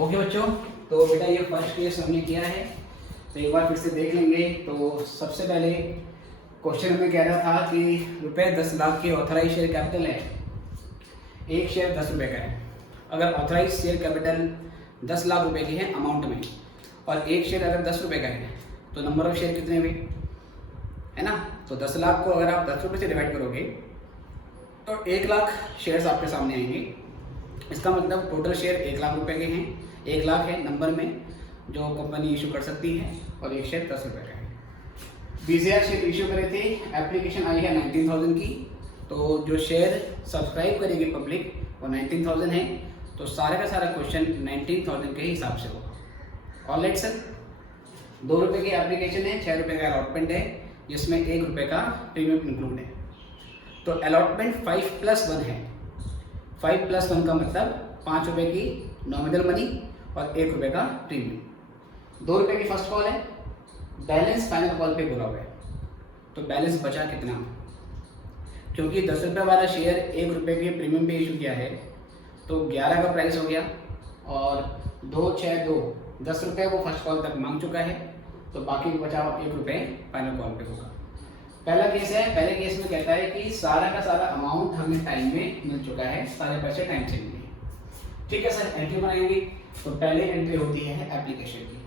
Okay बच्चों, तो बेटा ये फर्स्ट केस हमने किया है, तो एक बार फिर से देख लेंगे। तो सबसे पहले क्वेश्चन हमें कह रहा था कि रुपए 10 लाख के ऑथराइज शेयर कैपिटल है, एक शेयर 10 रुपये का है। अगर ऑथराइज शेयर कैपिटल 10 लाख रुपए की है अमाउंट में, और एक शेयर अगर 10 रुपये का है, तो नंबर ऑफ शेयर कितने हुए, है ना। तो 10 लाख को अगर आप 10 रुपये से डिवाइड करोगे तो 1 लाख शेयर्स आपके सामने आएंगे। इसका मतलब टोटल शेयर 1 लाख रुपए के हैं, 1 लाख है नंबर में जो कंपनी इशू कर सकती है, और एक शेयर 10 रुपये का है। 20,000 शेयर इशू करे थे, एप्लीकेशन आई है 19,000 की, तो जो शेयर सब्सक्राइब करेगी पब्लिक वो 19,000 है। तो सारे का सारा क्वेश्चन 19,000 के हिसाब से होगा। ऑलराइट सर, 2 रुपये की एप्लीकेशन है, 6 रुपये का अलॉटमेंट है, जिसमें 1 रुपये का प्रीमियम इंक्लूड है। तो अलॉटमेंट 5+1 है। 5+1 का मतलब 5 रुपये की नॉमिनल मनी और 1 रुपये का प्रीमियम। 2 रुपये की फर्स्ट कॉल है, बैलेंस फाइनल कॉल पे बोला हुआ है। तो बैलेंस बचा कितना, क्योंकि 10 रुपये वाला शेयर 1 रुपये के प्रीमियम पे इशू किया है, तो 11 का प्राइस हो गया, और 2, 6, 2 10 रुपये वो फर्स्ट कॉल तक मांग चुका है, तो बाकी बचा 1 रुपये फाइनल कॉल पे होगा। पहला केस है, पहले केस में कहता है कि सारा का सारा अमाउंट हमें टाइम में मिल चुका है, सारे पैसे टाइम से मिले। ठीक है सर, एंट्री बनाएंगे। तो पहले एंट्री होती है एप्लीकेशन की,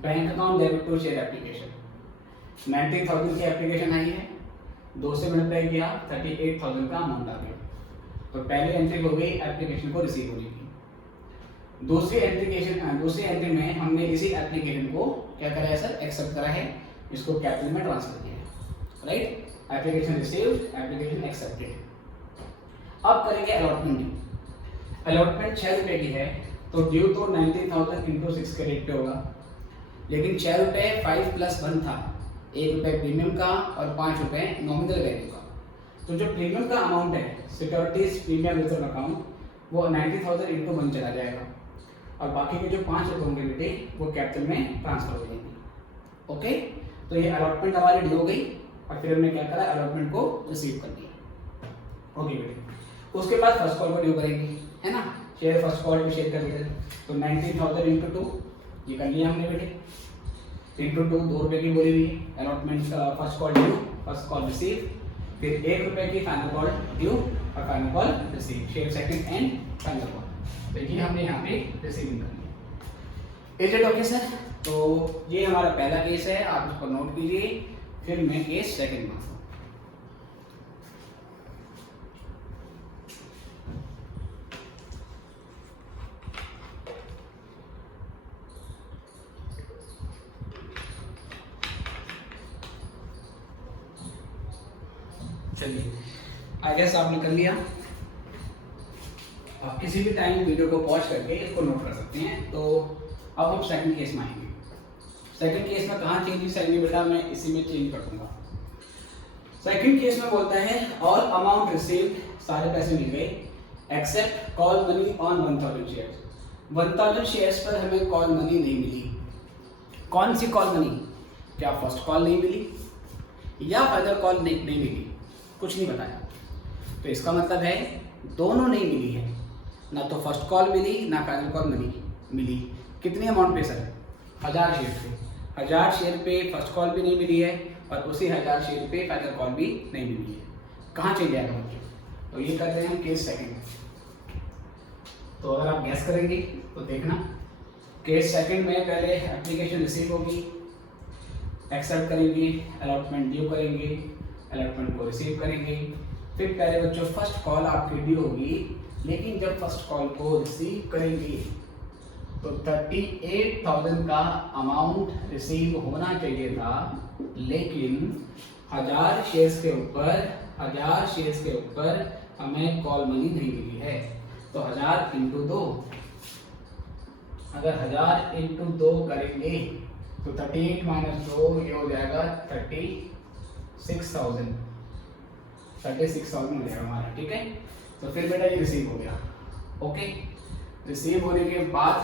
bank account debit to share application. 19,000 की एप्लीकेशन आई है, 2 से मल्टीप्लाई किया, 38,000 का अमाउंट आ गया। तो पहली एंट्री हो गई एप्लीकेशन को रिसीव होने की। दूसरी एंट्री में हमने इसी एप्लीकेशन को क्या करा है सर, एक्सेप्ट करा है, इसको कैपिटल में ट्रांसफर किया है। Right, application received, application accepted. अब करेंगे अलॉटमेंट। अलॉटमेंट 6 रुपये की है, तो ड्यू तो 19,000 इंटू 6 के रेट पे होगा, लेकिन 6 रुपये 5+1 था, 1 रुपये प्रीमियम का और 5 रुपये नॉमिनल वैल्यू का। तो जो प्रीमियम का अमाउंट है, सिक्योरिटीज प्रीमियम रिजर्व अकाउंट, वो 90,000 इंटू 1 चला जाएगा, और बाकी के जो 5 रुपये होंगे बेटे वो कैपिटल में ट्रांसफर हो जाएंगे। ओके, तो ये अलॉटमेंट हमारी ड्यू हो गई, और फिर हमने क्या करा, अलॉटमेंट को रिसीव कर लिया। ओके बेटे, उसके बाद फर्स्ट कॉल को ड्यू करेंगे, है ना। शेयर फर्स्ट कॉल भी शेयर कर लिया, तो 19,000 इंटू 2 ये कर लिया हमने बेटे, इंटू 2 2 रुपये की बोली हुई है। Allotment first call due, first call receive, फिर 1 रुपये की फाइनल कॉल ड्यू और final call receive, share second and final call. देखिए हमने यहाँ पे रिसीविंग कर लिया। Is it okay sir? तो ये हमारा पहला केस है, आप इसको नोट कीजिए, फिर मैं केस सेकंड में। चलिए, आई गेस आपने कर लिया। आप किसी भी टाइम वीडियो को पॉज करके इसको नोट कर सकते हैं। तो अब हम सेकंड केस में आएंगे। सेकंड केस में कहाँ चेंजेस आएंगे बेटा, मैं इसी में चेंज कर दूंगा। सेकंड केस में बोलता है ऑल अमाउंट रिसीव्ड, सारे पैसे मिल गए, except call money on 1,000 shares. 1,000 shares पर हमें कॉल मनी नहीं मिली। कौन सी कॉल मनी, क्या फर्स्ट कॉल नहीं मिली या फाइनल कॉल नहीं मिली, कुछ नहीं बताया। तो इसका मतलब है दोनों नहीं मिली है, ना तो फर्स्ट कॉल मिली ना फाइनल कॉल मिली। कितने अमाउंट पे सर, 1000 शेयर पे। 1000 शेयर पे फर्स्ट कॉल भी नहीं मिली है, और उसी 1000 शेयर पे फाइनल कॉल भी नहीं मिली है। कहाँ चेंज आएगा बच्चों? तो ये करते हैं हम केस सेकंड। तो अगर आप गैस करेंगे तो देखना, केस सेकंड में पहले एप्लीकेशन रिसीव होगी, एक्सेप्ट करेंगे, अलॉटमेंट ड्यू करेंगे, अलॉटमेंट को रिसीव करेंगे, फिर पहले बच्चों फर्स्ट कॉल आपकी ड्यू होगी, लेकिन जब फर्स्ट कॉल को रिसीव करेंगे तो 38,000 का अमाउंट रिसीव होना चाहिए था, लेकिन 1000 शेयर्स के ऊपर हमें कॉल मनी नहीं मिली है। तो 1000 इंटू 2, अगर 1000 इंटू 2 करेंगे तो 38 माइनस 2 ये हो जाएगा 36,000 हो जाएगा हमारा। ठीक है, तो फिर बेटा ये रिसीव हो गया। ओके, रिसीव होने के बाद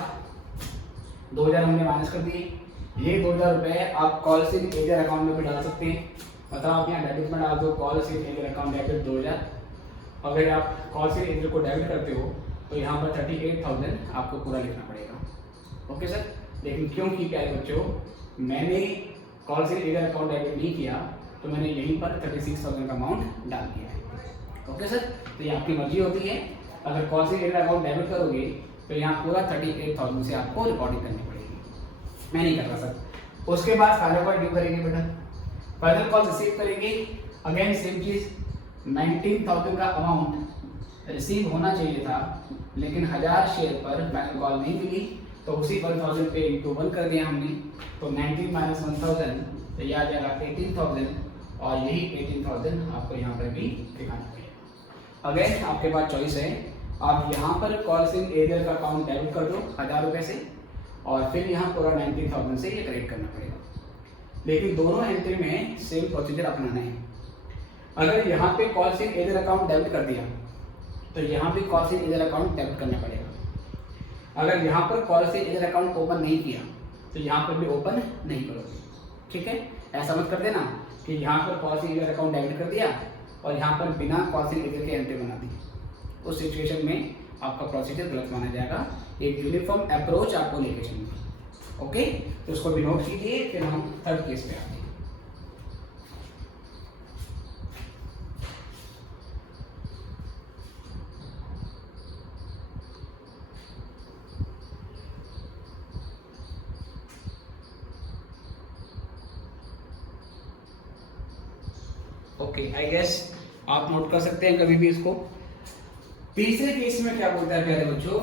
2,000 हमने माइनस कर दिए। ये 2,000 रुपये आप कॉल से एजर अकाउंट में भी डाल सकते हैं। मतलब आप यहाँ डेबिट में डाल दो, कॉल से एजर अकाउंट डेबिट 2,000। अगर आप कॉल से एजर को डेबिट करते हो तो यहाँ पर 38,000 आपको पूरा लिखना पड़ेगा। ओके सर, लेकिन क्योंकि प्यारे बच्चों मैंने कॉल से एरियर अकाउंट डेबिट नहीं किया तो मैंने यहीं पर 36,000 का अमाउंट डाल दिया है। ओके सर, तो ये आपकी मर्जी होती है। अगर कॉल से एरियर अकाउंट डेबिट करोगे तो यहाँ पूरा 38,000 से आपको रिकॉर्डिंग करनी पड़ेगी। मैं नहीं कर रहा सर। उसके बाद फाइनल कॉल ड्यू करेंगे बेटा, फाइनल कॉल रिसीव करेंगे। अगेन सेम चीज, 19,000 का अमाउंट रिसीव होना चाहिए था लेकिन 1000 शेयर पर फाइनल कॉल नहीं मिली तो उसी 1000 पे इंटू 1 कर दिया हमने। तो 19 माइनस 1000 तो यह आ जाएगा 18,000 और यही 18,000 आपको यहाँ पर भी दिखाना पड़ेगा। अगेन आपके पास चॉइस है, आप यहाँ पर कॉल से एरियर का अकाउंट डेबिट कर दो 1000 रुपये से और फिर यहाँ पूरा 19,000 से ये करेक्ट करना पड़ेगा। लेकिन दोनों एंट्री में सेम प्रोसीजर अपनाना है। अगर यहाँ पे कॉल से एरियर अकाउंट डेबिट कर दिया तो यहाँ भी कॉल से एरियर अकाउंट डेबिट करना पड़ेगा। अगर यहाँ पर कॉल से एरियर अकाउंट ओपन नहीं किया तो यहाँ पर भी ओपन नहीं करोगे। ठीक है, ऐसा मत कर देना कि यहाँ पर कॉल से एरियर अकाउंट डेबिट कर दिया और यहाँ पर बिना कॉल से एरियर के एंट्री बना दी। उस सिचुएशन में आपका प्रोसीजर गलत माना जाएगा। एक यूनिफॉर्म अप्रोच आपको लेके चलिए। ओके, तो उसको भी नोट कीजिए। फिर हम थर्ड केस पे आते हैं। ओके, आई गेस आप नोट कर सकते हैं कभी भी इसको। तीसरे केस में क्या बोलता है प्यारे बच्चों,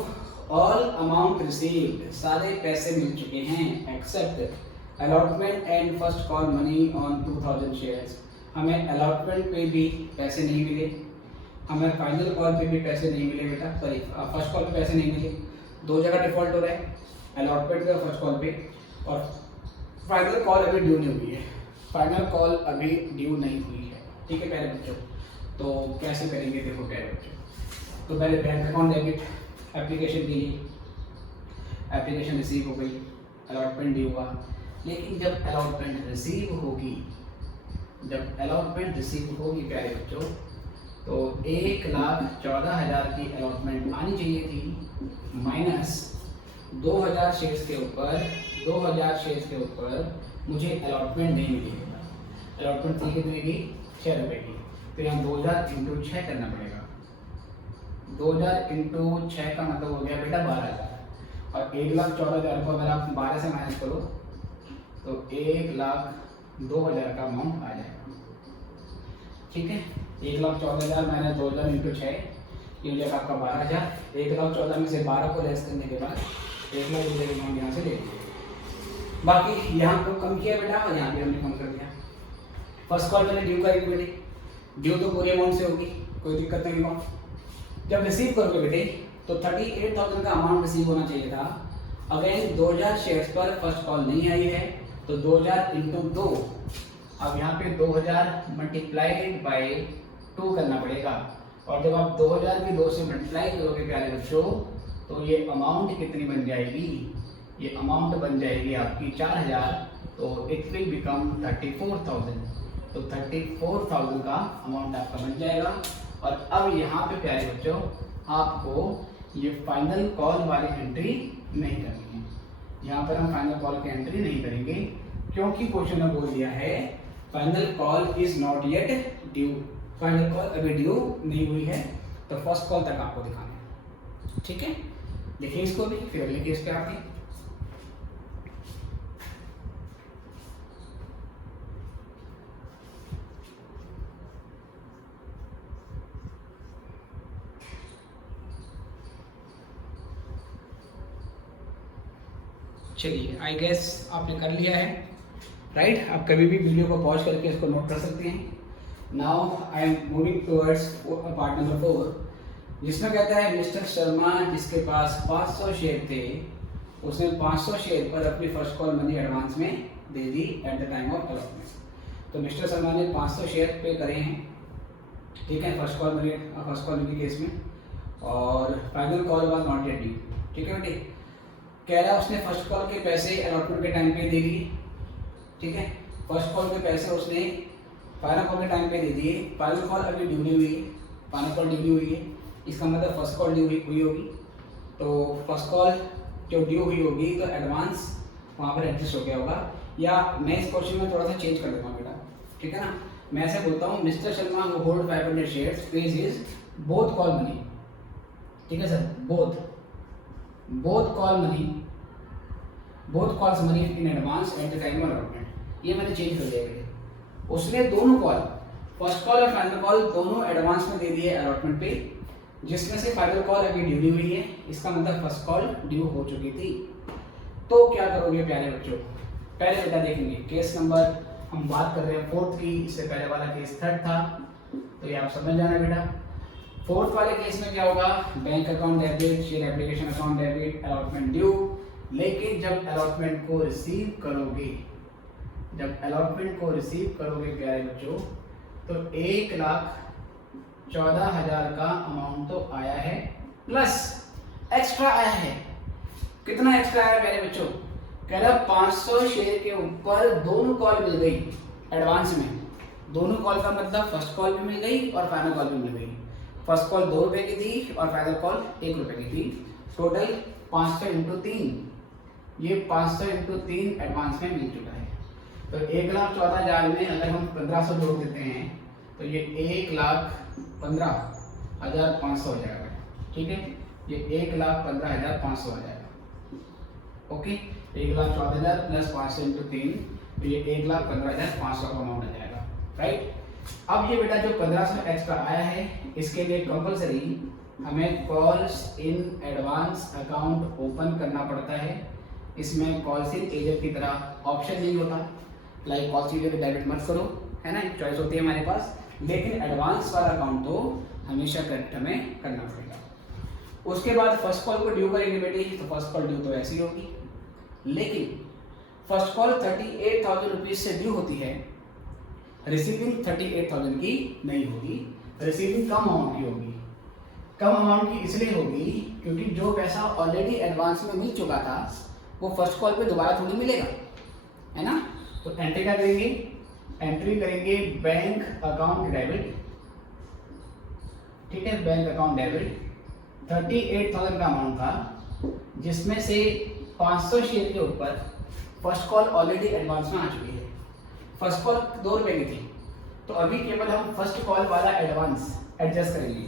ऑल अमाउंट रिसीव्ड, सारे पैसे मिल चुके हैं except allotment and first call money on 2000 shares. हमें अलॉटमेंट पे भी पैसे नहीं मिले, हमें फाइनल कॉल पे भी पैसे नहीं मिले बेटा, सॉरी फर्स्ट कॉल पे पैसे नहीं मिले। दो जगह डिफॉल्ट हो रहा है, अलॉटमेंट पे और फर्स्ट कॉल पे। और फाइनल कॉल अभी ड्यू नहीं हुई है, फाइनल कॉल अभी ड्यू नहीं हुई है। ठीक है प्यारे बच्चों, तो कैसे करेंगे देखो प्यारे बच्चों। तो पहले बैंक अकाउंट डेबिट एप्लीकेशन दी, एप्लीकेशन रिसीव हो गई, अलॉटमेंट ड्यू हुआ। लेकिन जब अलॉटमेंट रिसीव होगी, जब अलॉटमेंट रिसीव होगी प्यारे बच्चों, तो 1,14,000 की अलॉटमेंट आनी चाहिए थी माइनस 2,000 शेयर्स के ऊपर, 2,000 शेयर्स के ऊपर मुझे अलॉटमेंट नहीं मिली। अलॉटमेंट थी कितने की, 6 रुपये की। तो यहाँ 2,000 इंटू 6 करना पड़ेगा। 2,000 इंटू 6 का मतलब हो गया बेटा 12,000। और 1,14,000 को अगर आप 12 से माइनस करो तो 1,02,000 का अमाउंट आ जाएगा। ठीक है, 1,14,000 माइनस 2,000 इंटू 6 ये हो जाएगा आपका 12,000। 1,14,000 में से 12 को लेस करने के बाद 1,02,000 अमाउंट यहाँ से ले लिया। बाकी यहाँ को कम किया बेटा और यहाँ पे हमने कम कर दिया। फर्स्ट कॉल मैंने ड्यू करी बेटे, ड्यू तो पूरे अमाउंट से होगी, कोई दिक्कत नहीं होगा। जब रिसीव करोगे बेटे तो 38,000 का अमाउंट रिसीव होना चाहिए था। अगेन 2,000 शेयर्स पर फर्स्ट कॉल नहीं आई है तो 2,000 इंटू 2, अब यहाँ पे 2,000 मल्टीप्लाइड बाई 2 करना पड़ेगा। और जब आप 2,000 की 2 से मल्टीप्लाई करोगे प्यारे बच्चों तो ये अमाउंट कितनी बन जाएगी, ये अमाउंट बन जाएगी आपकी 4,000। तो इट विल बिकम 34,000। तो 34,000 का अमाउंट आपका बन जाएगा। और अब यहाँ पे प्यारे बच्चों आपको ये फाइनल कॉल वाली एंट्री नहीं करनी है। यहाँ पर हम फाइनल कॉल की एंट्री नहीं करेंगे क्योंकि क्वेश्चन में बोल दिया है final call is not yet due. Final call अभी ड्यू नहीं हुई है तो फर्स्ट कॉल तक आपको दिखाना है। ठीक है, देखिए इसको भी, फिर अगले केस पे आते हैं। चलिए, आई गेस आपने कर लिया है राइट। आप कभी भी वीडियो को पॉज करके इसको नोट कर सकते हैं। Now I am moving towards part number 4, जिसमें कहता है मिस्टर शर्मा जिसके पास 500 शेयर थे उसने 500 शेयर पर अपनी फर्स्ट कॉल मनी एडवांस में दे दी at the time of allotment. तो मिस्टर शर्मा ने 500 शेयर पे करे हैं, ठीक है, फर्स्ट कॉल मनी केस में, और final call was not yet due. ठीक है बेटे, कह रहा है उसने फर्स्ट कॉल के पैसे अलॉटमेंट के टाइम पे दे दिए। ठीक है, फर्स्ट कॉल के पैसे उसने फाइनल कॉल के टाइम पे दे दिए। फाइनल कॉल अभी ड्यू नहीं हुई है, फाइनल कॉल ड्यू नहीं हुई है, इसका मतलब फर्स्ट कॉल ड्यू हुई होगी, तो फर्स्ट कॉल जो ड्यू हुई होगी तो एडवांस वहाँ पर एडजस्ट हो गया होगा। या मैं इस क्वेश्चन में थोड़ा सा चेंज कर देता हूँ बेटा, ठीक है ना। मैं ऐसे बोलता हूँ mister Sharma who hold 500 shares page his both call money, ठीक है sir, both calls money in advance at the time of allotment. ये मैंने चेंज कर दिया बेटे। उसने दोनों कॉल, फर्स्ट कॉल और फाइनल कॉल दोनों एडवांस में दे दिए अलॉटमेंट पे, जिसमें से फाइनल कॉल अभी ड्यू नहीं हुई है, इसका मतलब फर्स्ट कॉल ड्यू हो चुकी थी। तो क्या करोगे प्यारे बच्चों, पहले बेटा देखेंगे केस नंबर, हम बात कर रहे हैं फोर्थ की, इससे पहले वाला केस थर्ड था, तो ये आप समझ जाना बेटा। फोर्थ वाले केस में क्या होगा, bank account debit, share application account debit, allotment due. लेकिन जब अलॉटमेंट को रिसीव करोगे, प्यारे बच्चों, तो 1,14,000 का अमाउंट तो आया है, प्लस एक्स्ट्रा आया है। कितना एक्स्ट्रा आया प्यारे बच्चों, कह रहा 500 शेयर के ऊपर दोनों कॉल मिल गई एडवांस में। दोनों कॉल का मतलब फर्स्ट कॉल भी मिल गई और फाइनल कॉल भी मिल गई। फर्स्ट कॉल 2 रुपए की थी और फाइनल कॉल 1 रुपए की थी। टोटल 500 × 3, ये 500 × 3 एडवांस में मिल चुका है। तो 1,14,000 में अगर हम 1500 जोड़ देते हैं तो ये 1,15,500 हो जाएगा, ठीक है। ये 1,15,500 हो जाएगा, ओके। 1,14,000 प्लस 500 × 3, तो ये 1,15,500 का अमाउंट आ जाएगा, राइट। अब ये बेटा जो 1500 एक्स्ट्रा आया है, इसके लिए कंपलसरी हमें calls in advance account open करना पड़ता है। इसमें कॉल्स इन एजेंट की तरह ऑप्शन नहीं होता, लाइक कॉल्स इन डेबिट मत करो, है ना, एक चॉइस होती है हमारे पास। लेकिन एडवांस वाला अकाउंट तो हमेशा करेक्ट हमें करना पड़ेगा। उसके बाद फर्स्ट कॉल को ड्यू करेंगे बेटे, तो फर्स्ट कॉल ड्यू तो ऐसी होगी, लेकिन फर्स्ट कॉल 38,000 रुपीज से ड्यू होती है, रिसीविंग 38,000 की नहीं होगी, रिसीविंग कम अमाउंट की होगी। कम अमाउंट की इसलिए होगी क्योंकि जो पैसा ऑलरेडी एडवांस में मिल चुका था वो फर्स्ट कॉल पे दोबारा थोड़ी मिलेगा, है ना। तो एंट्री क्या करेंगे, एंट्री करेंगे बैंक अकाउंट डेबिट, ठीक है, बैंक अकाउंट डेबिट 38,000 का अमाउंट था, जिसमें से 500 शेयर के ऊपर फर्स्ट कॉल ऑलरेडी एडवांस में आ चुकी है। फर्स्ट कॉल 2 रुपए की थी, तो अभी केवल हम फर्स्ट कॉल वाला एडवांस एडजस्ट करेंगे।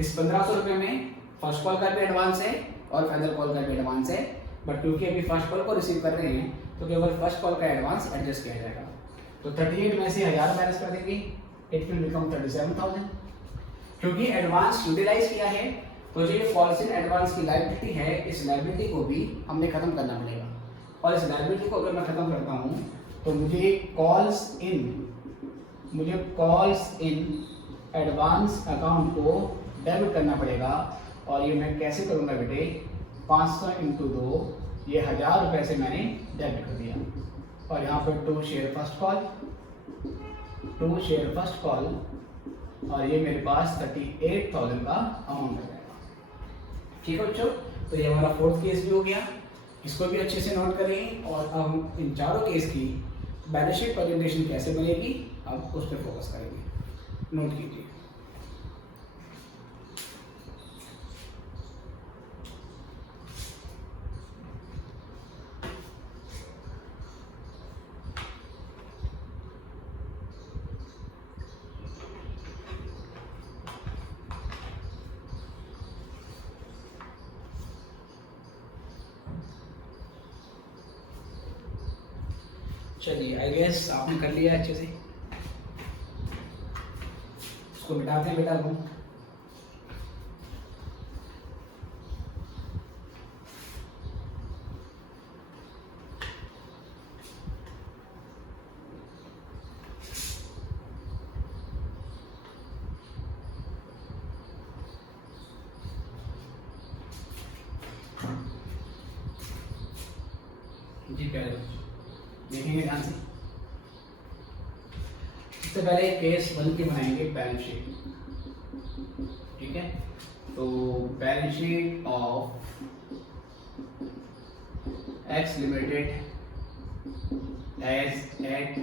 इस 1500 रुपये में फर्स्ट कॉल का भी एडवांस है और फाइनल कॉल का भी एडवांस है, बट क्योंकि अभी फर्स्ट कॉल को रिसीव कर रहे हैं तो केवल फर्स्ट कॉल का एडवांस एडजस्ट किया जाएगा। तो 38 में से 1000 माइनस कर देंगे, इट विल बिकम 37,000। क्योंकि एडवांस यूटिलाइज किया है तो जो ये कॉल्स इन एडवांस की लायबिलिटी है, इस लायबिलिटी को भी हमने खत्म करना पड़ेगा। और इस लायबिलिटी को अगर मैं खत्म करता हूँ तो मुझे कॉल्स इन एडवांस अकाउंट को डेबिट करना पड़ेगा। और ये मैं कैसे करूँगा बेटे, 500 × 2, ये 1000 रुपये से मैंने डेबिट कर दिया, और यहाँ पर 2 शेयर फर्स्ट कॉल, और ये मेरे पास 38,000 का अमाउंट आ जाएगा, ठीक है बच्चों। तो ये हमारा फोर्थ केस भी हो गया, इसको भी अच्छे से नोट करें। और अब हम इन चारों केस की बैलेंस शीट प्रेजेंटेशन कैसे बनेगी अब उस पर फोकस करेंगे, नोट कीजिए। चलिए, आई गेस आपने कर लिया अच्छे से। इसको मिटाते हैं बेटा हम। जी प्यारे बच्चों, देखेंगे ध्यान से। सबसे पहले केस 1 की बनाएंगे बैलेंस शीट, ठीक है। तो balance sheet of X limited as at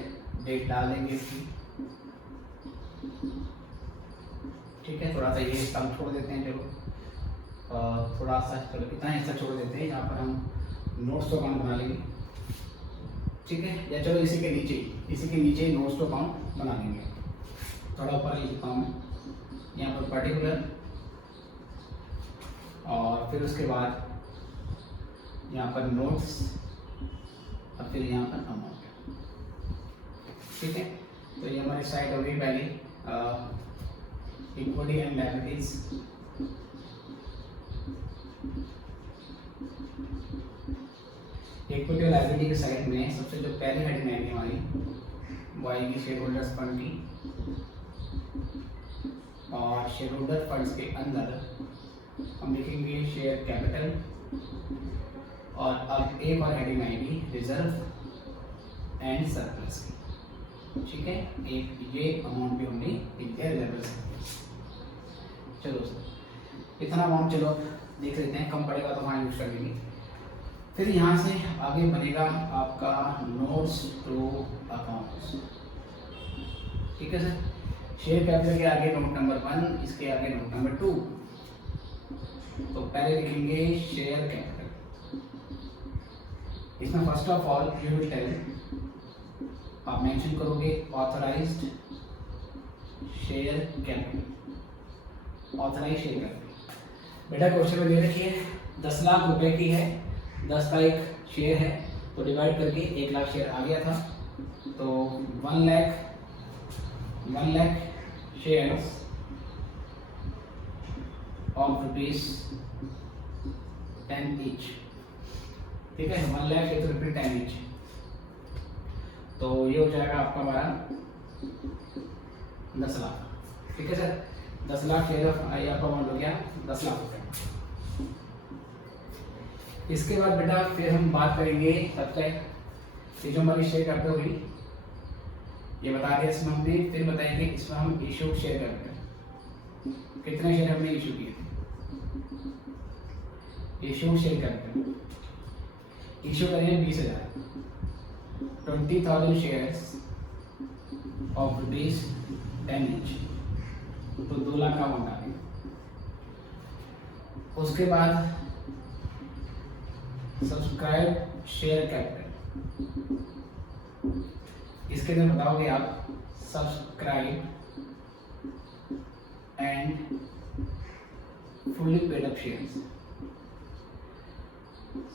date डाल देंगे इसकी, ठीक है, थोड़ा सा ये हिस्सा हम छोड़ देते हैं, चलो थोड़ा सा, चलो इतना हिस्सा छोड़ देते हैं, यहाँ पर हम नोट्स टू अकाउंट बना लेंगे। ठीक है, या चलो इसी के नीचे नोट्स टू अकाउंट बना लेंगे। थोड़ा ऊपर लिखता हूँ मैं यहाँ पर पर्टिकुलर, और फिर उसके बाद यहाँ पर नोट्स, और फिर यहाँ पर अमाउंट। ठीक है, तो ये हमारी साइड हो गई पहले इक्विटी एंड लायबिलिटीज। इक्विटी और लायबिलिटी के साइड में सबसे जो पहली हेडिंग आएगी हमारी, वो आएगी शेयर होल्डर्स फंड की, और शेयर होल्डर फंड्स के अंदर हम लिखेंगे शेयर कैपिटल, और अब एक और हेडिंग आएगी रिजर्व एंड सरप्लस की। ठीक है, एक ये अमाउंट भी हमने रिजर्व सरप्लस। चलो सर, इतना अमाउंट चलो देख लेते हैं, कम पड़ेगा तो वहाँ यूज कर लेंगे। फिर यहाँ से आगे बनेगा आपका नोट्स टू अकाउंट्स। ठीक है सर, शेयर कैपिटल के आगे नोट नंबर 1, इसके आगे नोट नंबर 2। तो पहले लिखेंगे शेयर कैपिटल। इसमें first of all you will tell, आप मेंशन करोगे authorised share capital, authorised share capital. बेटा क्वेश्चन में दे रखी है 10 लाख रुपए की है, 10 का एक शेयर है, तो डिवाइड करके 1 लाख शेयर आ गया था, तो 1 लाख शेयर्स ऑफ ₹10 ईच। ठीक है, 1 लाख शेयर रुपये 10 ईच, तो ये हो जाएगा आपका हमारा 10 लाख। ठीक है सर, 10 लाख शेयर आपका अमाउंट हो गया 10 लाख रुपये। इसके बाद बेटा फिर हम बात करेंगे तब तक ये जो हमारी शेयर कैपिटल हुई ये बता दिया इसमें हमने, फिर बताएंगे इसमें हम इशू शेयर कैपिटल कितने शेयर हमने इशू किए। इशू शेयर कैपिटल इशू करेंगे 20,000, 20,000 शेयर्स ऑफ ₹10 ईच, तो 2 लाख का अमाउंट आ गया। उसके बाद सब्सक्राइब शेयर कैपिटल, इसके अंदर बताओगे आप subscribe and fully paid up shares,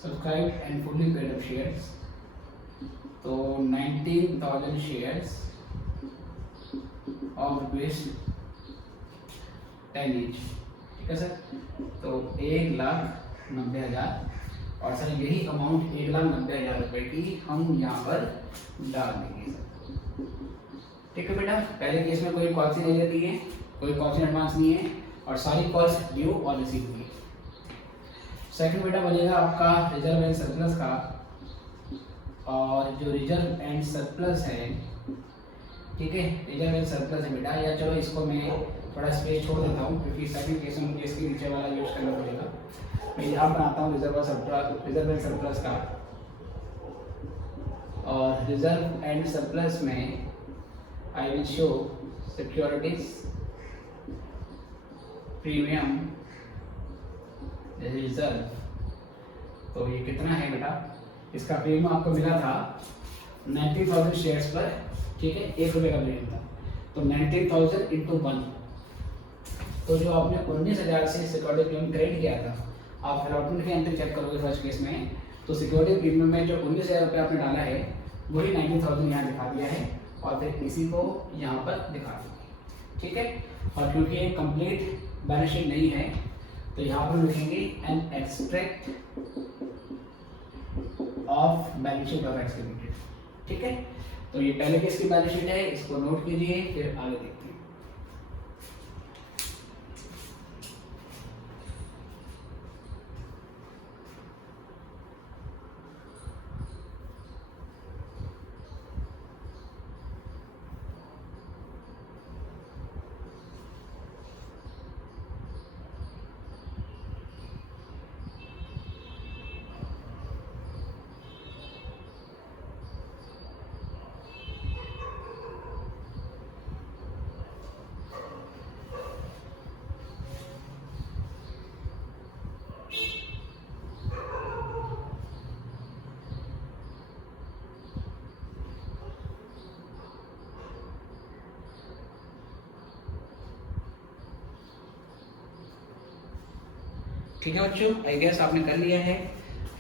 subscribe and fully paid up shares, तो 19,000 शेयर्स ऑफ ₹10 ईच। ठीक है सर, तो 1,90,000, और सर यही अमाउंट 1,90,000 रुपए की हम यहाँ पर डाल देंगे सर। ठीक है बेटा, पहले केस में कोई कॉस्ट नहीं रहती है, कोई कॉस्ट एडवांस नहीं है, और सारी कॉस्ट ड्यू और रिसीव हुई। सेकंड बेटा बनेगा आपका रिजर्व एंड सरप्लस का, और जो रिजर्व एंड सरप्लस है, ठीक है, रिजर्व एंड सरप्लस है बेटा, या चलो इसको मैं थोड़ा स्पेस छोड़ देता हूँ क्योंकि सेकंड केस में मुझे इसके नीचे वाला यूज करना पड़ेगा। मैं यहाँ बनाता हूँ रिजर्व एंड सरप्लस का, और रिजर्व एंड सरप्लस में I will show securities premium reserve. तो ये कितना है बेटा, इसका प्रीमियम आपको मिला था 90,000 शेयर्स पर। ठीक है, 1 रुपये का प्रीमियम था, तो 19,000 इंटू 1, तो जो आपने 19,000 से सिक्योरिटी प्रीमियम क्रेडिट किया था, आप अलॉटमेंट के अंदर चेक करोगे फर्स्ट केस में, तो सिक्योरिटी प्रीमियम में जो 19,000 रुपये आपने डाला है वही 19,000 यहाँ दिखा दिया है, और फिर इसी को यहाँ पर दिखा देंगे। ठीक है, और क्योंकि ये कंप्लीट बैलेंस शीट नहीं है, तो यहाँ पर लिखेंगे an extract of balance sheet of X limited. ठीक है, तो ये पहले केस की बैलेंस शीट है, इसको नोट कीजिए, फिर आगे देखते हैं। ठीक है बच्चों, आई गेस आपने कर लिया है।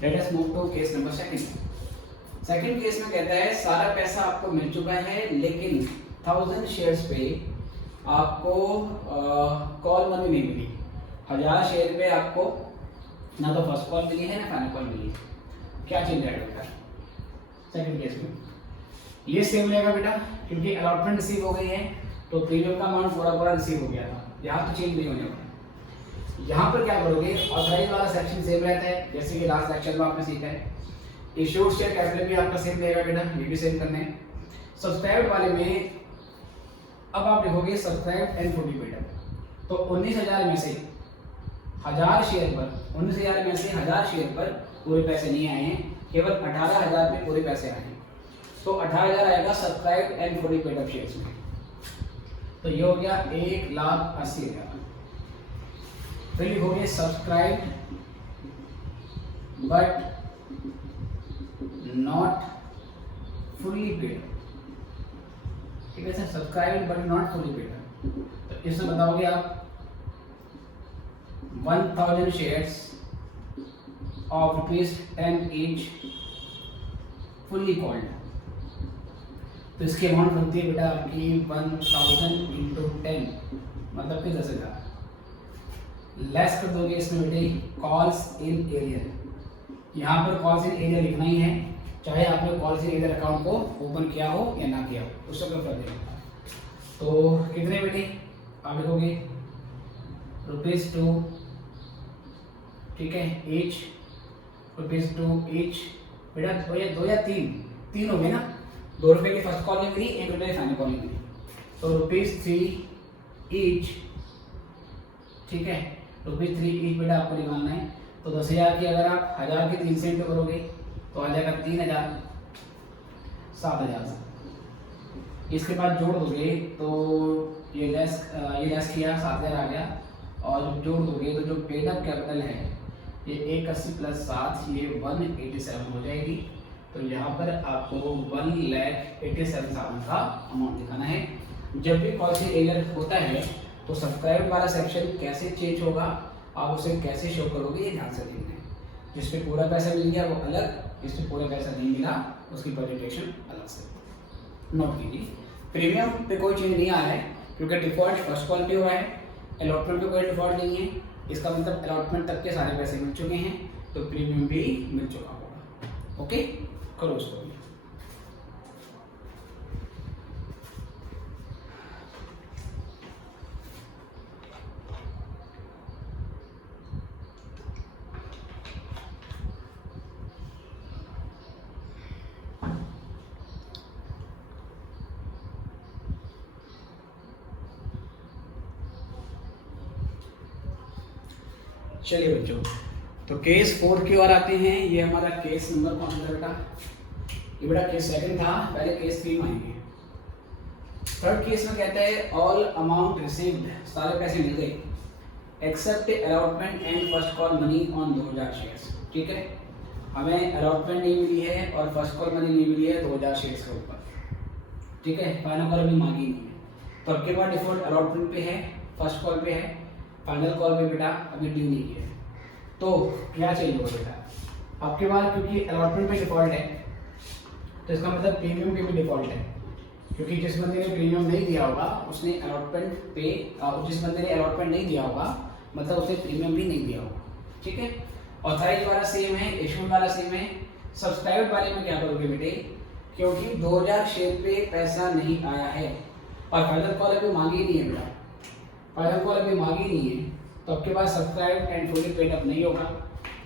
Let us move to case number second. Second case में कहता है सारा पैसा आपको मिल चुका है, लेकिन 1000 शेयर्स पे आपको कॉल मनी नहीं मिली। 1000 शेयर पे आपको ना तो फर्स्ट कॉल मिली है ना फाइनल कॉल मिली है। क्या चेंज ऐड होगा सेकंड केस में? ये सेम रहेगा बेटा, क्योंकि अलॉटमेंट रिसीव हो गई है तो प्रीमियम का अमाउंट पूरा पूरा रिसीव हो गया था, यहाँ तो चेंज नहीं होने वाला। यहाँ पर क्या करोगे, ऑथराइज वाला सेक्शन सेम रहता है, जैसे कि लास्ट लेक्चर में आपने सीखा है। इश्यूड शेयर कैपिटल भी आपका सेम रहेगा बेटा, ये भी सेम करना है। सब्सक्राइब वाले में अब आप लिखोगे subscribe and fully paid up. तो 19,000 में से 1000 शेयर पर 19,000 में से 1000 शेयर पर पूरे पैसे नहीं आए हैं, केवल 18,000 पे पूरे पैसे आए हैं। तो 18,000 आएगा subscribe and fully paid up shares में। तो ये हो गया 1,80,000। फिर लिखोगे subscribe but not fully paid. ठीक है sir, subscribe but not fully paid. तो इसमें बताओगे आप 1000 shares of ₹10 each fully called. तो इसकी अमाउंट बनती है बेटा आपकी 1000 इंटू 10 मतलब कि 10,000। लेस कर दोगे इसमें बेटे कॉल्स इन एरियर। यहाँ पर कॉल्स इन एरियर लिखना ही है, चाहे आपने कॉल्स इन एरियर अकाउंट को ओपन किया हो या ना किया हो, उससे कोई फर्क नहीं पड़ता। तो कितने बेटे आप लिखोगे ₹2, ठीक है, ईच ₹2 ईच। बेटा दो या तीन हो गए ना, ₹2 की फर्स्ट कॉल नहीं मिली, ₹1 की फाइनल कॉल नहीं मिली, तो ₹3 ईच। ठीक है, ₹3 ईच बेटा आपको निकालना है। तो 10,000 की अगर आप 1000 के 3 से इंटू करोगे तो आ जाएगा 3,000, 7,000। इसके बाद जोड़ दोगे तो ये लेस किया 7,000 आ गया, और जब जोड़ दोगे तो जो पेड अप कैपिटल है ये 180 प्लस 7 ये 187 हो जाएगी। तो यहाँ पर आपको 1,87,000 का अमाउंट दिखाना है। जब भी कॉल से एरियर होता है तो सब्सक्राइब वाला सेक्शन कैसे चेंज होगा, आप उसे कैसे शो करोगे, ये ध्यान से देखना है। जिस पे पूरा पैसा मिल गया वो अलग, जिस पे पूरा पैसा नहीं मिला उसकी प्रेजेंटेशन अलग से। नोट कीजिए, प्रीमियम पे कोई चेंज नहीं आ रहा है क्योंकि डिफॉल्ट फर्स्ट कॉल पे हुआ है। अलॉटमेंट पे कोई डिफॉल्ट नहीं है, इसका मतलब अलॉटमेंट तक के सारे पैसे मिल चुके हैं, तो प्रीमियम भी मिल चुका होगा। ओके, करो उसको। चलिए बच्चों, तो केस 4 की ओर आते हैं। ये हमारा केस नंबर कौन सा बेटा? ये बेटा केस 2 था, पहले केस 3 में आएंगे। थर्ड केस में कहता है ऑल अमाउंट रिसीव्ड, सारे पैसे मिल गए except allotment and first call money on 2000 shares. ठीक है, हमें अलॉटमेंट नहीं मिली है और फर्स्ट कॉल मनी नहीं मिली है 2000 शेयर्स के ऊपर। ठीक है, फाइनल कॉल अभी मांगी नहीं है, तो आपके पास डिफॉल्ट अलॉटमेंट पे है, फर्स्ट कॉल पे है, फाइनल कॉल पे बेटा अभी ड्यू नहीं किया है। तो क्या चाहिए होगा बेटा आपके पास? क्योंकि अलॉटमेंट पे डिफॉल्ट है तो इसका मतलब प्रीमियम पे भी डिफॉल्ट है, क्योंकि जिस बंदे ने प्रीमियम नहीं दिया होगा उसने अलॉटमेंट पे, जिस बंदे ने अलॉटमेंट नहीं दिया होगा मतलब उसने प्रीमियम भी नहीं दिया होगा। ठीक है, ऑथराइज वाला सेम है, इशूड वाला सेम है। सब्सक्राइब वाले में क्या करोगे बेटे, क्योंकि 2000 शेयर पे पैसा नहीं आया है और फाइनल कॉल अभी मांगी नहीं है बेटा, फाइनल कॉल अभी मांगी नहीं है, तो आपके पास subscribe and fully paid up नहीं होगा।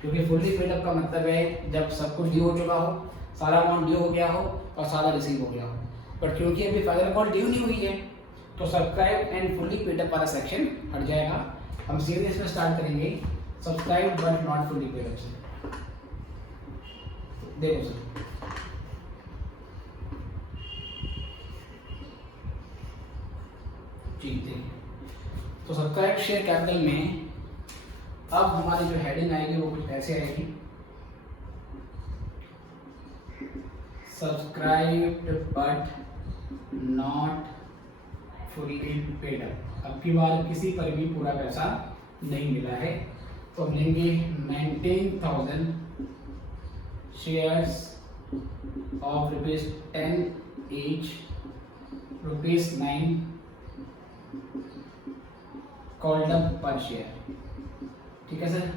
क्योंकि फुली पेड अप का मतलब है जब सब कुछ ड्यू हो चुका हो, सारा अमाउंट ड्यू हो गया हो और सारा रिसीव हो गया हो। बट क्योंकि अभी फाइनल कॉल ड्यू नहीं हुई है तो subscribe and fully paid up वाला सेक्शन हट जाएगा। हम सीधे इसमें स्टार्ट करेंगे subscribe but not fully paid up से। देखो सर, ठीक है, तो सब्सक्राइब शेयर कैपिटल में अब हमारी जो हेडिंग आएगी वो कुछ ऐसे आएगी, subscribed but not fully paid up. अब की बार किसी पर भी पूरा पैसा नहीं मिला है, तो हम लेंगे 19,000 shares of ₹10 each, ₹9 called up पर शेयर। ठीक है सर,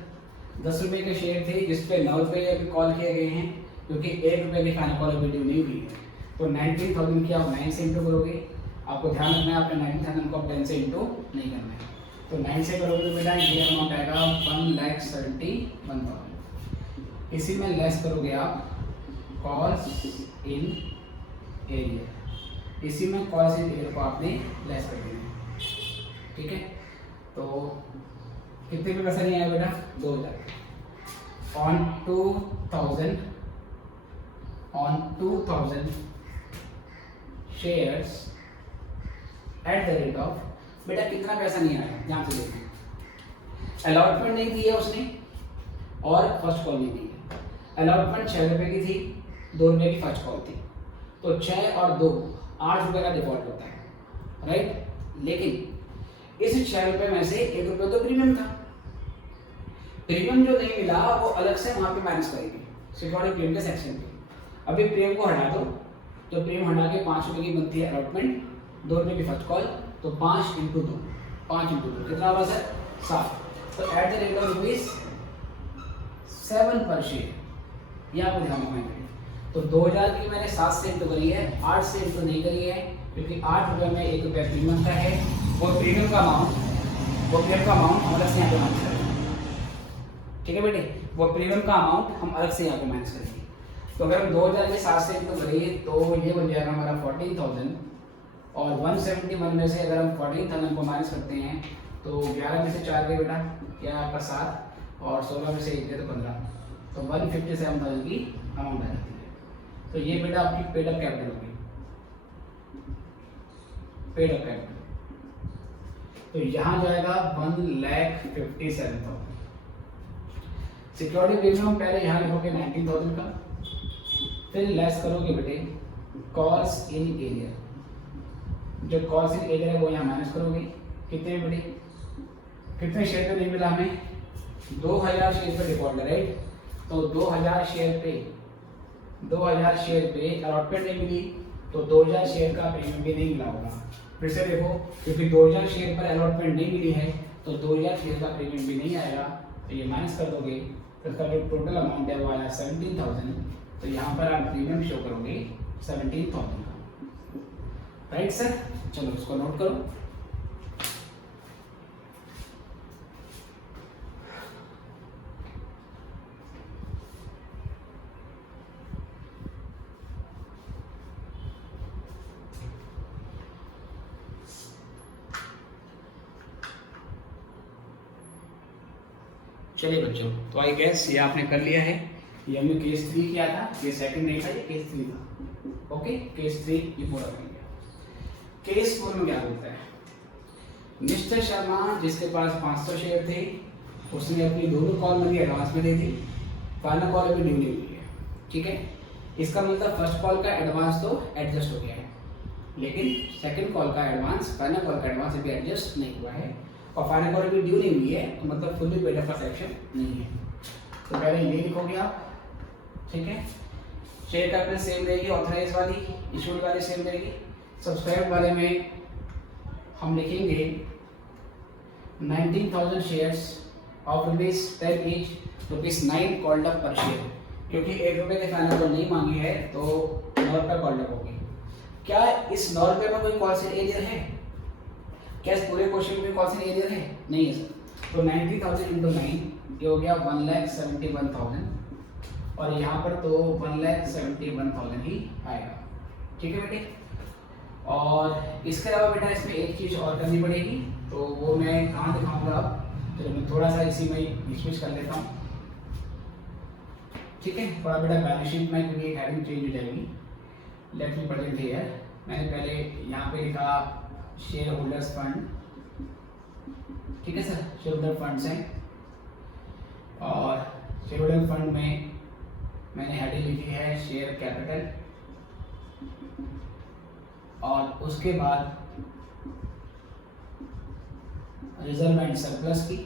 10 रुपये के शेयर थे जिसपे 9 रुपये कॉल किए गए हैं, क्योंकि 1 रुपये की फाइनल कॉल वीडियो नहीं हुई है। तो 19,000 की आप 9 से इंटू करोगे, आपको ध्यान रखना है आपने 19,000 को 10 से इंटू नहीं करना है। तो 9 से करोगे तो बेटा ये अमाउंट आएगा 1,71,000। इसी में लेस करोगे आप कॉस्ट इन एरिया, इसी में कॉस्ट इन एरिया को आपने लेस कर देना है। ठीक है, तो कितने पे पैसा नहीं आया बेटा? 2,000 on 2,000 shares at the rate of, बेटा कितना पैसा नहीं आया ध्यान से देखिए। अलॉटमेंट नहीं दी है उसने और फर्स्ट कॉल नहीं दी है। अलॉटमेंट 6 रुपये की थी, 2 रुपये की फर्स्ट कॉल थी, तो 6 और 2 8 रुपये का डिफॉल्ट होता है, राइट। लेकिन इस 6 रुपये में से 1 रुपये तो प्रीमियम था, प्रीमियम जो नहीं मिला वो अलग से वहाँ पे माइनस करेगी सिक्योरिटी प्रीमियम के सेक्शन पे। अभी प्रीमियम को हटा दो, तो प्रीमियम हटा के 5 रुपये की बनती है अलॉटमेंट, 2 रुपये की फर्स्ट कॉल, तो 5 × 2 कितना होगा सर? 7। तो एट द रेट ऑफ ₹7 पर शेयर, ये आपको ध्यान रखना है। तो 2,000 की मैंने 7 से इंटू करी है, 8 से इंटू नहीं करी है, क्योंकि 8 रुपये में 1 रुपया प्रीमियम का है। वो प्रीमियम का अमाउंट हम अलग से यहाँ पे माइनस करेंगे। ठीक है बेटे, वो प्रीमियम का अमाउंट हम अलग से यहाँ पे माइनस करेंगे। तो अगर हम 2,000 के 7 से इंटू करेंगे तो ये बन जाएगा हमारा 14,000, और 171 में से अगर हम 14,000 को माइनस करते हैं तो 11 में से 4 गए बेटा, क्या आपका 7, और 16 में से 1 गए तो 15, तो 157,000 की अमाउंट आ जाती है। तो ये बेटा आपकी पेड अप कैपिटल होगी, पेड अप कैपिटल। तो यहाँ जाएगा 1,57,000। सिक्योरिटी प्रीमियम पहले यहाँ लिखोगे 19,000 का, फिर लेस करोगे बेटे कॉस्ट इन एरिया, जो कॉस्ट इन एरिया है वो यहाँ माइनस करोगे। कितने बेटे, कितने शेयर पे नहीं मिला हमें? 2,000 शेयर पे डिफॉल्ट है, राइट। तो 2,000 शेयर पे अलॉटमेंट नहीं मिली, तो 2,000 शेयर का प्रीमियम भी नहीं मिला होगा। फिर से देखो, क्योंकि 2,000 शेयर पर अलॉटमेंट नहीं मिली है तो 2,000 शेयर का प्रीमियम भी नहीं आएगा, तो ये माइनस कर दोगे, तो इसका जो टोटल अमाउंट है वो आया 17,000। तो यहाँ पर आप प्रीमियम शो करोगे 17,000 का, राइट सर। चलो इसको नोट करो। चलिए बच्चों, तो आई गेस ये आपने कर लिया है। ये हमने केस 3 किया था, ये सेकंड नहीं था, ये केस 3 था। ओके, केस 3 ये पूरा कर लिया। केस 4 में क्या बोलता है? मिस्टर शर्मा जिसके पास 500 शेयर थे, उसने अपनी दोनों कॉल मनी एडवांस में दे दी, फाइनल कॉल अभी ड्यू नहीं हुई है। ठीक है, इसका मतलब फर्स्ट कॉल का एडवांस तो एडजस्ट हो गया है, लेकिन सेकंड कॉल का एडवांस, फाइनल कॉल का एडवांस अभी एडजस्ट नहीं हुआ है, और फाइनल कॉल अभी ड्यू नहीं हुई है, तो मतलब फुल्ली पेड अप का सेक्शन नहीं है। तो पहले ये लिखोगे आप, ठीक है। शेयर कैपिटल सेम रहेगी, ऑथराइज वाली, इशूड वाली सेम रहेगी। सब्सक्राइब वाले में हम लिखेंगे 19,000 shares of ₹10 each, ₹9 called up पर शेयर, क्योंकि 1 रुपये के फाइनल कॉल नहीं मांगी है तो 9 रुपये कॉल्ड अप होगी। क्या इस 9 रुपये में कोई कॉस्ट एरियर है? क्या इस पूरे क्वेश्चन में कॉस्ट एरियर है? नहीं है सर। तो 90,000 × 9 ये हो गया 1,71,000, और यहाँ पर तो 1,71,000 ही आएगा। ठीक है बेटे, और इसके अलावा बेटा इसमें एक चीज़ और करनी पड़ेगी, तो वो मैं कहाँ दिखाऊंगा अब, तो मैं थोड़ा सा इसी में स्विच कर लेता हूँ। ठीक है, थोड़ा बेटा बैलेंस शीट में क्योंकि हेडिंग चेंज हो जाएगी। लेट मी प्रेजेंट हियर, मैंने पहले यहाँ पे लिखा शेयर होल्डर्स फंड। ठीक है सर, शेयर होल्डर फंड्स हैं, और शेयर होल्डर फंड में मैंने हेडिंग लिखी है शेयर कैपिटल, और उसके बाद रिजर्व एंड सरप्लस की,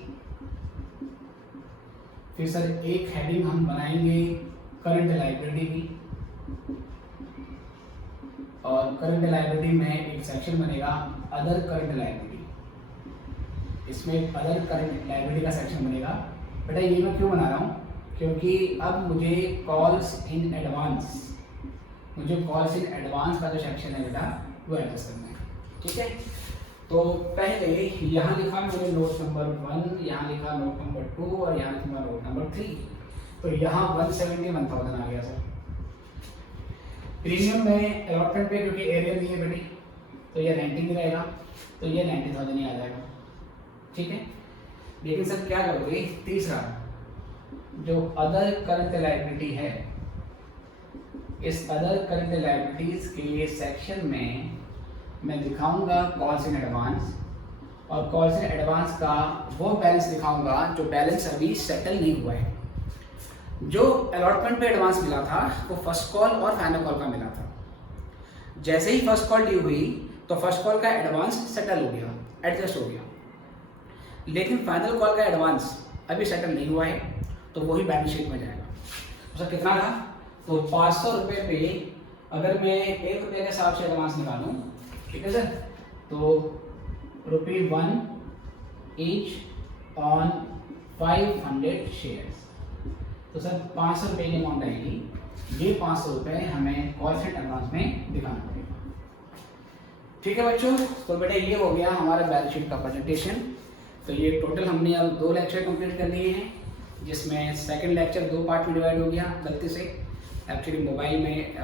फिर सर एक हेडिंग हम बनाएंगे करंट लायबिलिटी की, और करंट लायबिलिटी में एक सेक्शन बनेगा अदर करंट लायबिलिटी। इसमें अदर करंट लायबिलिटी का सेक्शन बनेगा। बेटा ये मैं क्यों बना रहा हूँ, क्योंकि अब मुझे कॉल्स इन एडवांस का जो सेक्शन है बेटा वो एड्रेस करना है। ठीक है, तो पहले यहाँ लिखा मैंने नोट नंबर 1, यहाँ लिखा नोट नंबर 2 और यहाँ लिखा नोट नंबर 3। तो यहाँ 171,000 आ गया सर। प्रीमियम में अलॉटमेंट पे क्योंकि एरिया नहीं है बेटी, तो ये रेंटिंग ही रहेगा, तो ये 90,000 ही आ जाएगा। ठीक है, लेकिन सर क्या करोगे, तीसरा जो अदर करंट लायबिलिटी है, इस अदर करंट लायबिलिटीज के सेक्शन में मैं दिखाऊंगा कॉल्स इन एडवांस, और कॉल्स इन एडवांस का वो बैलेंस दिखाऊंगा जो बैलेंस अभी सेटल नहीं हुआ है। जो अलॉटमेंट पे एडवांस मिला था वो फर्स्ट कॉल और फाइनल कॉल का मिला था। जैसे ही फर्स्ट कॉल ड्यू हुई तो फर्स्ट कॉल का एडवांस सेटल हो गया, एडजस्ट हो गया, लेकिन फाइनल कॉल का एडवांस अभी सेटल नहीं हुआ है, तो वही बैलेंस शीट में जाएगा। तो सर कितना था, तो 500 रुपये पे अगर मैं 1 रुपये के हिसाब से एडवांस निकालूँ, ठीक है सर, तो ₹1 ईच ऑन 500 शेयर्स, तो सर 500 रुपये की अमाउंट आएगी। ये 500 रुपये हमें कॉस्ट एडवांस में दिखाना पड़ेगा। ठीक है बच्चों, तो बेटा ये हो गया हमारा बैलेंस शीट का प्रेजेंटेशन। तो ये टोटल हमने अब 2 लेक्चर कंप्लीट कर लिए हैं, जिसमें सेकंड लेक्चर 2 पार्ट में डिवाइड हो गया गलती से। एक्चुअली मोबाइल में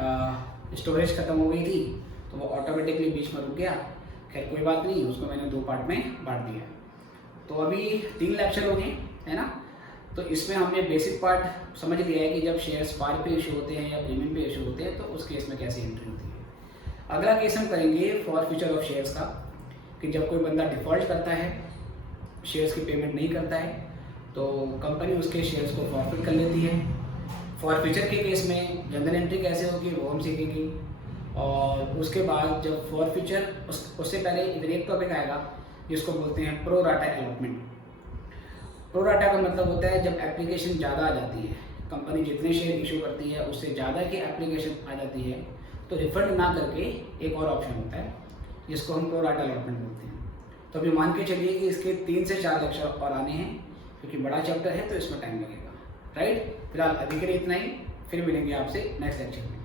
स्टोरेज खत्म हो गई थी, तो वो ऑटोमेटिकली बीच में रुक गया। खैर कोई बात नहीं, उसको मैंने 2 पार्ट में बांट दिया। तो अभी 3 लेक्चर हो गए, है ना। तो इसमें हमने बेसिक पार्ट समझ लिया है कि जब शेयर्स पार पे इशू होते हैं या प्रीमियम पे इशू होते हैं तो उस केस में कैसे एंट्री होती है। अगला केस हम करेंगे फॉर फ्यूचर ऑफ शेयर्स का, कि जब कोई बंदा डिफ़ॉल्ट करता है, शेयर्स की पेमेंट नहीं करता है, तो कंपनी उसके शेयर्स को फॉरफिट कर लेती है। फॉर फ्यूचर के केस में जनरल एंट्री कैसे होगी वो हम सीखेंगे। और उसके बाद जब फॉर फ्यूचर उससे पहले इधर एक टॉपिक आएगा जिसको बोलते हैं pro rata allotment. Pro rata का मतलब होता है जब एप्लीकेशन ज़्यादा आ जाती है, कंपनी जितने शेयर इशू करती है उससे ज़्यादा की एप्लीकेशन आ जाती है, तो रिफंड ना करके एक और ऑप्शन होता है जिसको हम प्रो राटा अलॉटमेंट बोलते हैं। तो अभी मान के चलिए कि इसके 3 से 4 लेक्चर और आने हैं, क्योंकि बड़ा चैप्टर है तो इसमें टाइम लगेगा, राइट। फिलहाल अभी के लिए इतना ही, फिर मिलेंगे आपसे नेक्स्ट लेक्चर में।